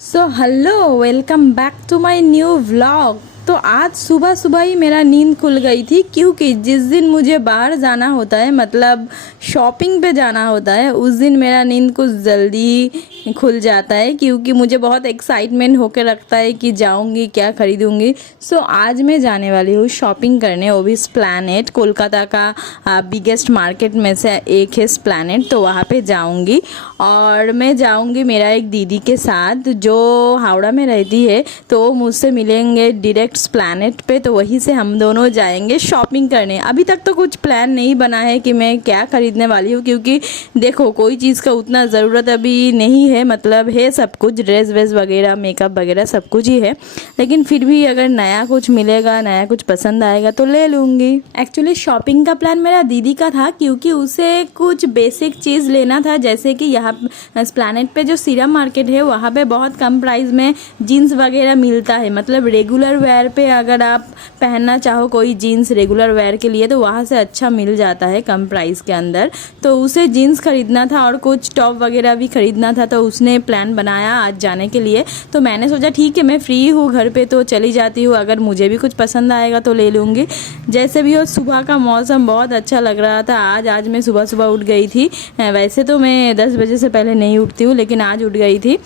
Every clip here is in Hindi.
So hello, welcome back to my new vlog. तो आज सुबह सुबह ही मेरा नींद खुल गई थी, क्योंकि जिस दिन मुझे बाहर जाना होता है, मतलब शॉपिंग पे जाना होता है, उस दिन मेरा नींद कुछ जल्दी खुल जाता है, क्योंकि मुझे बहुत एक्साइटमेंट होकर रखता है कि जाऊंगी क्या खरीदूंगी। सो आज मैं जाने वाली हूँ शॉपिंग करने, वो भी स्प्लैनेट, कोलकाता का बिगेस्ट मार्केट में से एक है स्प्लैनेट। तो वहाँ पे जाऊंगी और मैं जाऊंगी मेरा एक दीदी के साथ जो हावड़ा में रहती है। तो वो मुझसे मिलेंगे डायरेक्ट प्लैनेट पे, तो वहीं से हम दोनों जाएंगे शॉपिंग करने। अभी तक तो कुछ प्लान नहीं बना है कि मैं क्या खरीदने वाली हूँ, क्योंकि देखो कोई चीज़ का उतना ज़रूरत अभी नहीं है, मतलब है सब कुछ, ड्रेस वेस वगैरह, मेकअप वगैरह सब कुछ ही है। लेकिन फिर भी अगर नया कुछ मिलेगा, नया कुछ पसंद आएगा तो ले लूँगी। एक्चुअली शॉपिंग का प्लान मेरा दीदी का था, क्योंकि उसे कुछ बेसिक चीज़ लेना था। जैसे कि यहाँ प्लैनेट पे जो सीरम मार्केट है, वहाँ पे बहुत कम प्राइस में जीन्स वगैरह मिलता है। मतलब रेगुलर वेयर पे अगर आप पहनना चाहो कोई जीन्स रेगुलर वेयर के लिए, तो वहाँ से अच्छा मिल जाता है कम प्राइस के अंदर। तो उसे जीन्स खरीदना था और कुछ टॉप वगैरह भी खरीदना था, तो उसने प्लान बनाया आज जाने के लिए। तो मैंने सोचा ठीक है, मैं फ्री हूँ घर पे तो चली जाती हूँ, अगर मुझे भी कुछ पसंद आएगा तो ले लूँगी। जैसे भी हो, सुबह का मौसम बहुत अच्छा लग रहा था आज मैं सुबह सुबह उठ गई थी। वैसे तो मैं 10 बजे से पहले नहीं उठती हूँ, लेकिन आज उठ गई थी।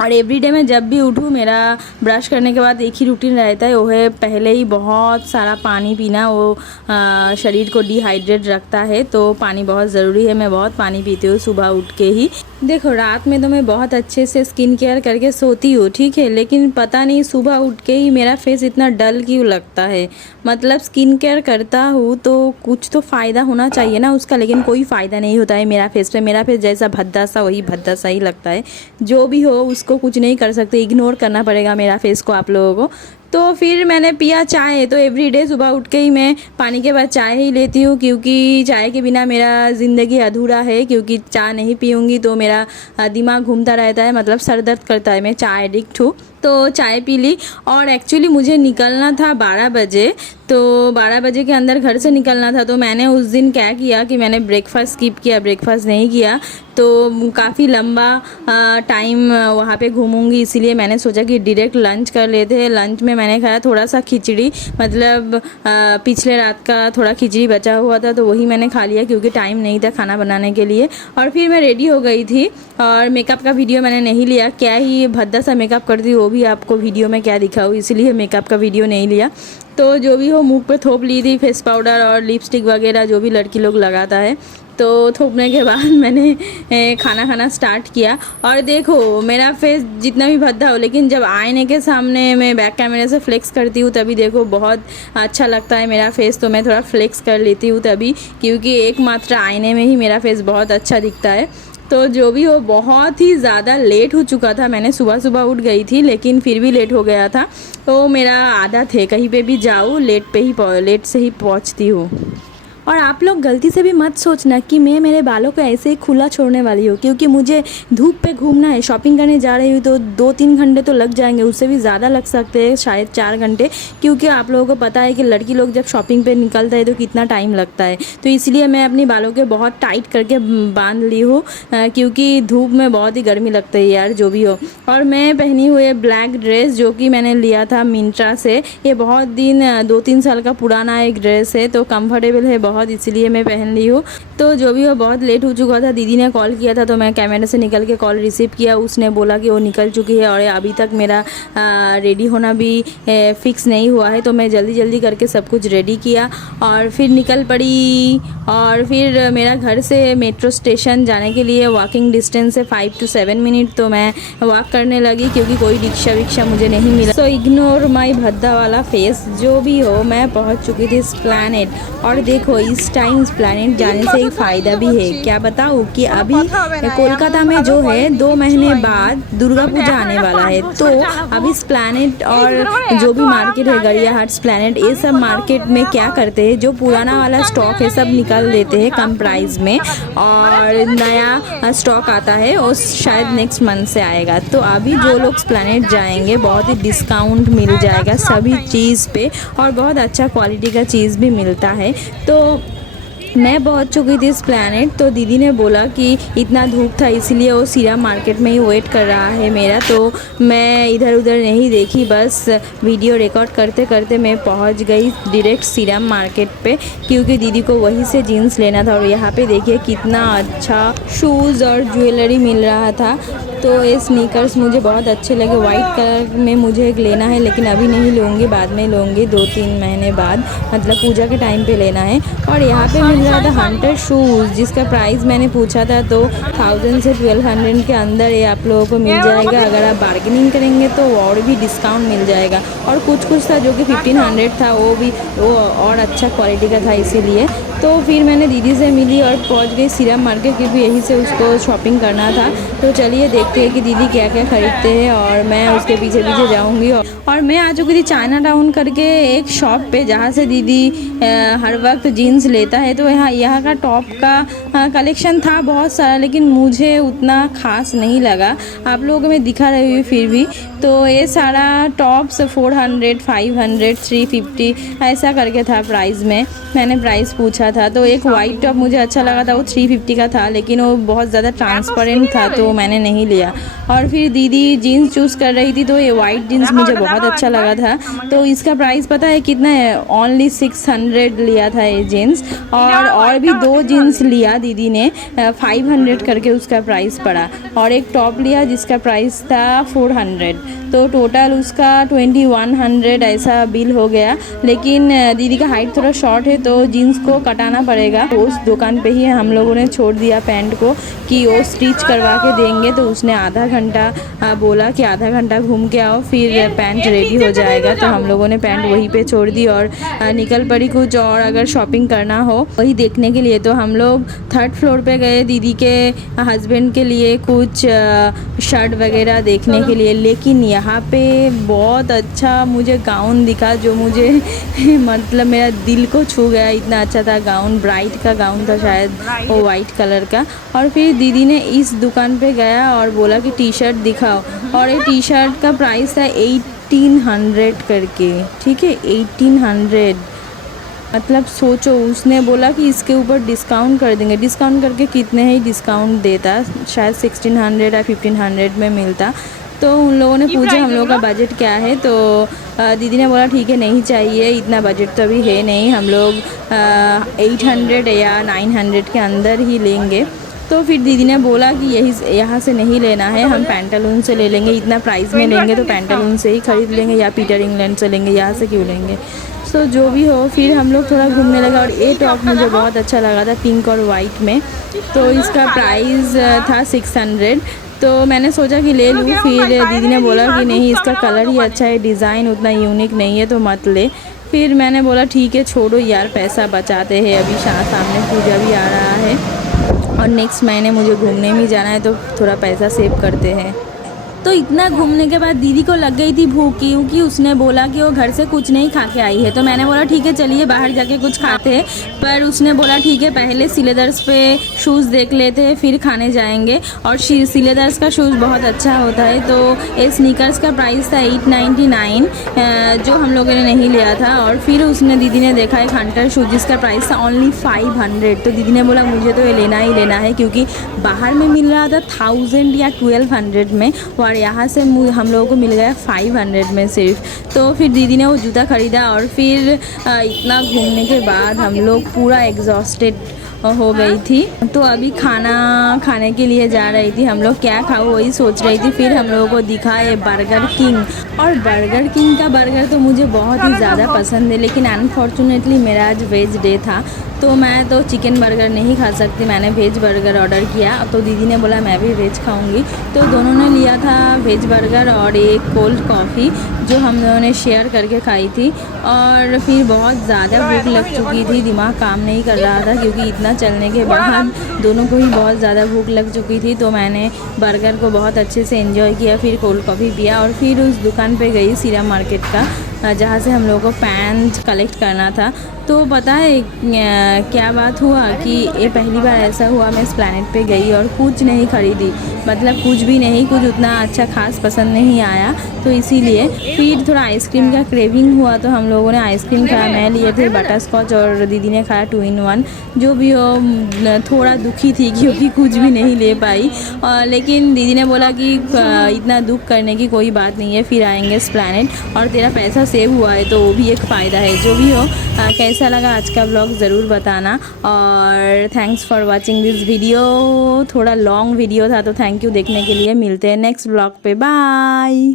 और एवरीडे मैं जब भी उठूँ, मेरा ब्रश करने के बाद एक ही रूटीन रहता है, वो है पहले ही बहुत सारा पानी पीना। वो शरीर को डिहाइड्रेट रखता है, तो पानी बहुत ज़रूरी है। मैं बहुत पानी पीती हूँ सुबह उठ के ही। देखो रात में तो मैं बहुत अच्छे से स्किन केयर करके सोती हूँ, ठीक है, लेकिन पता नहीं सुबह उठ के ही मेरा फेस इतना डल क्यों लगता है। मतलब स्किन केयर करता हूँ तो कुछ तो फ़ायदा होना चाहिए ना उसका, लेकिन कोई फ़ायदा नहीं होता है मेरा फेस पे। मेरा फेस जैसा भद्दा सा वही भद्दा सा ही लगता है। जो भी हो उसको कुछ नहीं कर सकते, इग्नोर करना पड़ेगा मेरा फेस को आप लोगों को। तो फिर मैंने पिया चाय। तो एवरीडे सुबह उठ के ही मैं पानी के बाद चाय ही लेती हूँ, क्योंकि चाय के बिना मेरा ज़िंदगी अधूरा है। क्योंकि चाय नहीं पीऊँगी तो मेरा दिमाग घूमता रहता है, मतलब सर दर्द करता है। मैं चाय एडिक्ट हूँ। तो चाय पी ली। और एक्चुअली मुझे निकलना था 12 बजे, तो 12 बजे के अंदर घर से निकलना था। तो मैंने उस दिन क्या किया कि मैंने ब्रेकफास्ट स्किप किया, ब्रेकफास्ट नहीं किया। तो काफ़ी लंबा टाइम वहाँ पे घूमूंगी, इसीलिए मैंने सोचा कि डायरेक्ट लंच कर लेते हैं। लंच में मैंने खाया थोड़ा सा खिचड़ी, मतलब पिछले रात का थोड़ा खिचड़ी बचा हुआ था, तो वही मैंने खा लिया, क्योंकि टाइम नहीं था खाना बनाने के लिए। और फिर मैं रेडी हो गई थी, और मेकअप का वीडियो मैंने नहीं लिया। क्या ही भद्दा सा मेकअप करती हूँ, वो भी आपको वीडियो में क्या दिखाऊँ, इसीलिए मेकअप का वीडियो नहीं लिया। तो जो भी हो, मुंह पे थोप ली थी फेस पाउडर और लिपस्टिक वगैरह, जो भी लड़की लोग लगाता है। तो थोपने के बाद मैंने खाना खाना स्टार्ट किया। और देखो मेरा फेस जितना भी भद्दा हो, लेकिन जब आईने के सामने मैं बैक कैमरे से फ्लेक्स करती हूँ, तभी देखो बहुत अच्छा लगता है मेरा फेस। तो मैं थोड़ा फ्लेक्स कर लेती हूँ तभी, क्योंकि एकमात्र आईने में ही मेरा फेस बहुत अच्छा दिखता है। तो जो भी हो, बहुत ही ज़्यादा लेट हो चुका था। मैंने सुबह सुबह उठ गई थी, लेकिन फिर भी लेट हो गया था। तो मेरा आदत है कहीं पे भी जाऊँ लेट से ही पहुँचती हूँ। और आप लोग गलती से भी मत सोचना कि मैं मेरे बालों को ऐसे ही खुला छोड़ने वाली हूँ, क्योंकि मुझे धूप पे घूमना है। शॉपिंग करने जा रही हूँ तो 2-3 घंटे तो लग जाएंगे, उससे भी ज़्यादा लग सकते हैं, शायद 4 घंटे। क्योंकि आप लोगों को पता है कि लड़की लोग जब शॉपिंग पे निकलते हैं तो कितना टाइम लगता है। तो इसलिए मैं अपनी बालों के बहुत टाइट करके बांध ली हूँ, क्योंकि धूप में बहुत ही गर्मी लगती है यार, जो भी हो। और मैं पहनी हुई है ब्लैक ड्रेस, जो कि मैंने लिया था मिंत्रा से। ये बहुत दिन 2-3 साल का पुराना एक ड्रेस है, तो कम्फर्टेबल है बहुत, इसलिए मैं पहन ली हूँ। तो जो भी हो, बहुत लेट हो चुका था। दीदी ने कॉल किया था, तो मैं कैमरे से निकल के कॉल रिसीव किया। उसने बोला कि वो निकल चुकी है, और अभी तक मेरा रेडी होना भी फिक्स नहीं हुआ है। तो मैं जल्दी जल्दी करके सब कुछ रेडी किया और फिर निकल पड़ी। और फिर मेरा घर से मेट्रो स्टेशन जाने के लिए वॉकिंग डिस्टेंस है 5 to 7 मिनट। तो मैं वॉक करने लगी, क्योंकि कोई रिक्शा विक्शा मुझे नहीं मिला। सो इग्नोर माई भद्दा वाला फेस। जो भी हो, मैं पहुँच चुकी थी प्लैनेट। और देखो इस टाइम प्लैनेट जाने से एक फ़ायदा भी है। क्या बताऊँ कि अभी कोलकाता में जो है 2 महीने बाद दुर्गा पूजा आने वाला है। तो अभी प्लैनेट और जो भी मार्केट है, गड़ियाहाट, प्लैनेट, ये सब मार्केट में क्या करते हैं, जो पुराना वाला स्टॉक है सब निकाल देते हैं कम प्राइस में, और नया स्टॉक आता है, और शायद नेक्स्ट मंथ से आएगा। तो अभी जो लोग प्लैनेट जाएंगे, बहुत ही डिस्काउंट मिल जाएगा सभी चीज़ पे, और बहुत अच्छा क्वालिटी का चीज़ भी मिलता है। तो मैं पहुंच चुकी थी इस प्लैनेट, तो दीदी ने बोला कि इतना धूप था इसलिए वो सीरम मार्केट में ही वेट कर रहा है मेरा। तो मैं इधर उधर नहीं देखी, बस वीडियो रिकॉर्ड करते करते मैं पहुंच गई डायरेक्ट सीरम मार्केट पे, क्योंकि दीदी को वहीं से जीन्स लेना था। और यहाँ पे देखिए कितना अच्छा शूज़ और ज्वेलरी मिल रहा था। तो ये स्नीकर्स मुझे बहुत अच्छे लगे, वाइट कलर में मुझे एक लेना है, लेकिन अभी नहीं लूँगी, बाद में लूँगी 2-3 महीने बाद, मतलब पूजा के टाइम पे लेना है। और यहाँ पे मिल रहा था हंटर शूज़, जिसका प्राइस मैंने पूछा था तो 1000 से 1200 के अंदर ये आप लोगों को मिल जाएगा। अगर आप बार्गेनिंग करेंगे तो और भी डिस्काउंट मिल जाएगा। और कुछ था जो कि 1500 था, वो और अच्छा क्वालिटी का था इसीलिए। तो फिर मैंने दीदी से मिली और पहुंच गई सीरम मार्केट, क्योंकि यहीं से उसको शॉपिंग करना था। तो चलिए देखते हैं कि दीदी क्या क्या ख़रीदते हैं और मैं उसके पीछे पीछे जाऊंगी। और मैं आ चुकी थी चाइना टाउन करके एक शॉप पे, जहाँ से दीदी हर वक्त जीन्स लेता है। तो यहाँ का टॉप का कलेक्शन था बहुत सारा, लेकिन मुझे उतना ख़ास नहीं लगा। आप लोगों को मैं दिखा रही हुई फिर भी। तो ये सारा टॉप्स 400, 500, 350 ऐसा करके था प्राइस में। मैंने प्राइस पूछा था तो एक वाइट टॉप मुझे अच्छा लगा था, वो 350 का था, लेकिन वो बहुत ज़्यादा ट्रांसपेरेंट था तो मैंने नहीं लिया। और फिर दीदी जीन्स चूज़ कर रही थी, तो ये वाइट जीन्स मुझे बहुत अच्छा लगा था। तो इसका प्राइस पता है कितना है? ओनली 600 लिया था ये जीन्स। और भी 2 जीन्स लिया दीदी ने, 500 करके उसका प्राइस पड़ा। और एक टॉप लिया जिसका प्राइस था 400। तो टोटल उसका 2100 ऐसा बिल हो गया। लेकिन दीदी का हाइट थोड़ा शॉर्ट है तो जीन्स को कटाना पड़ेगा। उस दुकान पे ही हम लोगों ने छोड़ दिया पैंट को कि वो स्टिच करवा के देंगे। तो उसने आधा घंटा बोला कि आधा घंटा घूम के आओ फिर पैंट रेडी हो जाएगा। तो हम लोगों ने पैंट वहीं पे छोड़ दी और निकल पड़ी कुछ और अगर शॉपिंग करना हो वही देखने के लिए। तो हम लोग 3rd फ्लोर पे गए दीदी के हस्बैंड के लिए कुछ शर्ट वगैरह देखने के लिए। लेकिन यहाँ पे बहुत अच्छा मुझे गाउन दिखा जो मुझे मतलब मेरा दिल को छू गया, इतना अच्छा था गाउन। ब्राइट का गाउन था शायद, वो वाइट कलर का। और फिर दीदी ने इस दुकान पे गया और बोला कि टी शर्ट दिखाओ, और ये टी शर्ट का प्राइस था 1800 करके। ठीक है, 1800। मतलब सोचो, उसने बोला कि इसके ऊपर डिस्काउंट कर देंगे। डिस्काउंट करके कितने ही डिस्काउंट देता, शायद 1600 या 1500 में मिलता। तो उन लोगों ने पूछा हम लोगों का बजट क्या है, तो दीदी ने बोला ठीक है नहीं चाहिए, इतना बजट तो अभी है नहीं, हम लोग 800 या 900 के अंदर ही लेंगे। तो फिर दीदी ने बोला कि यहाँ से नहीं लेना है, हम पैंटालून से ले लेंगे। इतना प्राइस में लेंगे तो पैंटालून से ही ख़रीद लेंगे या पीटर इंग्लैंड से लेंगे, यहाँ से क्यों लेंगे। तो जो भी हो, फिर हम लोग थोड़ा घूमने लगा। और ये टॉप मुझे बहुत अच्छा लगा था, पिंक और वाइट में। तो इसका प्राइस था 600। तो मैंने सोचा कि ले लूँ। फिर दीदी ने बोला कि नहीं, इसका कलर ही अच्छा है, डिज़ाइन उतना यूनिक नहीं है तो मत ले। फिर मैंने बोला ठीक है छोड़ो यार, पैसा बचाते हैं, अभी सामने पूजा भी आ रहा है और नेक्स्ट महीने मुझे घूमने भी जाना है, तो थोड़ा पैसा सेव करते हैं। तो इतना घूमने के बाद दीदी को लग गई थी भूख, क्योंकि उसने बोला कि वो घर से कुछ नहीं खा के आई है। तो मैंने बोला ठीक है चलिए बाहर जाके कुछ खाते हैं, पर उसने बोला ठीक है पहले सिलेदर्स पे शूज़ देख लेते हैं फिर खाने जाएंगे। और सिलेदर्स का शूज़ बहुत अच्छा होता है। तो ये स्नीकर्स का प्राइस था 899, जो हम लोगों ने नहीं लिया था। और फिर उसने दीदी ने देखा एक हंटर शूज़ जिसका प्राइस था ओनली 500। तो दीदी ने बोला मुझे तो ये लेना ही लेना है, क्योंकि बाहर में मिल रहा था 1000 या 1200 में, और यहाँ से हम लोगों को मिल गया 500 में सिर्फ। तो फिर दीदी ने वो जूता ख़रीदा। और फिर इतना घूमने के बाद हम लोग पूरा एग्जॉस्टेड हो गई थी। तो अभी खाना खाने के लिए जा रही थी, हम लोग क्या खाओ वही सोच रही थी। फिर हम लोगों को दिखा है बर्गर किंग, और बर्गर किंग का बर्गर तो मुझे बहुत ही ज़्यादा पसंद है। लेकिन अनफॉर्चुनेटली मेरा आज वेज डे था, तो मैं तो चिकन बर्गर नहीं खा सकती, मैंने वेज बर्गर ऑर्डर किया। तो दीदी ने बोला मैं भी वेज खाऊंगी, तो दोनों ने लिया था वेज बर्गर और एक कोल्ड कॉफ़ी, जो हम लोगों ने शेयर करके खाई थी। और फिर बहुत ज़्यादा भूख लग चुकी थी, दिमाग काम नहीं कर रहा था, क्योंकि इतना चलने के बाद दोनों को ही बहुत ज़्यादा भूख लग चुकी थी। तो मैंने बर्गर को बहुत अच्छे से एंजॉय किया, फिर कोल्ड कॉफ़ी पिया। और फिर उस दुकान पे गई सीरम मार्केट का, जहाँ से हम लोगों को पैंट कलेक्ट करना था। तो पता है क्या बात हुआ कि ये पहली बार ऐसा हुआ मैं एस्प्लैनेड पे गई और कुछ नहीं खरीदी, मतलब कुछ भी नहीं, कुछ उतना अच्छा खास पसंद नहीं आया। तो इसीलिए फिर थोड़ा आइसक्रीम का क्रेविंग हुआ तो हम लोगों ने आइसक्रीम खाया। मैं लिए थे बटर स्कॉच और दीदी ने खाया 2 in 1। जो भी हो थोड़ा दुखी थी क्योंकि कुछ भी नहीं ले पाई, लेकिन दीदी ने बोला कि इतना दुख करने की कोई बात नहीं है, फिर आएंगे एस्प्लैनेड और तेरा पैसा सेव हुआ है तो वो भी एक फ़ायदा है। जो भी हो कैसा लगा आज का ब्लॉग ज़रूर बताना, और thanks for watching this video. थोड़ा लॉन्ग वीडियो था तो थैंक यू देखने के लिए। मिलते हैं नेक्स्ट ब्लॉग पे, बाय।